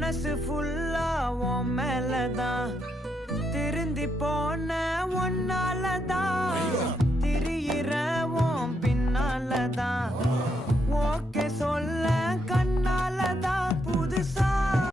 மனசு ஃபுல்லா உன் மேலதான் திருந்தி போன ஒன்னாலதான் திரியிற உன் பின்னாலதான் ஓகே சொல்ல